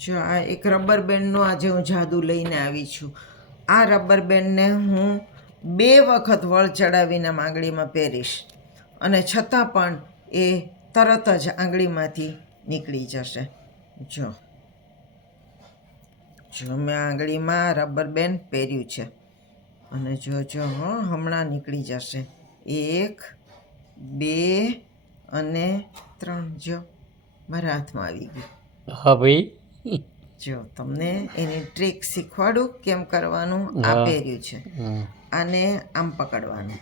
જો આ એક રબર બેન્ડનું આજે હું જાદુ લઈને આવી છું. આ રબર બેન્ડને હું 2 વખત વળ ચડાવીને આંગળીમાં પહેરીશ અને છતાં પણ એ તરત જ આંગળીમાંથી નીકળી જશે. જો મેં આંગળીમાં રબર બેન્ડ પહેર્યું છે અને જો હમણાં નીકળી જશે. 1 2 અને 3. જો મારા હાથમાં આવી ગયું. હા ભાઈ, જો તમને એની ટ્રીક શીખવાડું કેમ કરવાનું. આ પહેર્યું છે, આને આમ પકડવાનું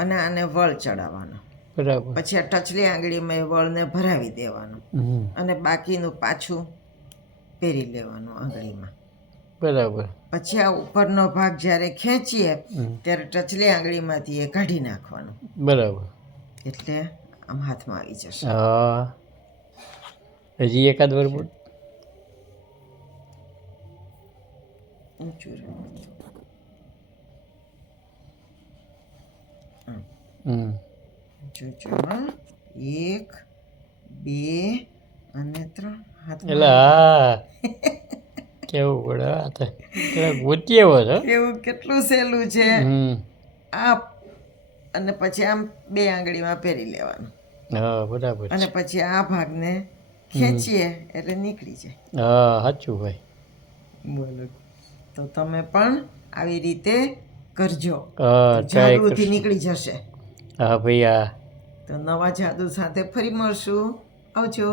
અને આને વળ ચડાવવાનું. બરાબર. પછી આ ટચલી આંગળીમાં એ વળને ભરાવી દેવાનું અને બાકીનું પાછું પહેરી લેવાનું આંગળીમાં. બરાબર. પછી આ ઉપરનો ભાગ જ્યારે ખેંચીએ ત્યારે ટચલી આંગળીમાંથી એ કાઢી નાખવાનું. બરાબર. એટલે આમ હાથમાં આવી જશે. હા, હજી એકાદ વાર બોલ. ઊંચું રહેવાનું. જો 1 2 અને 3 હાથમાં. એટલે હા, કેવું પડે. હા તો ગોતી એવો છો. એવું કેટલું સહેલું છે. આ અને પછી આમ 2 આંગળીમાં પહેરી લેવાનું. હા, બરાબર. અને પછી આ ભાગને ખેંચીએ એટલે નીકળી જાય. હા, સાચું ભાઈ. બોલો. તો તમે પણ આવી રીતે કરજો. હા, જાદુથી નીકળી જશે. હા ભાઈ. હા, તો નવા જાદુ સાથે ફરી મળશું. આવજો.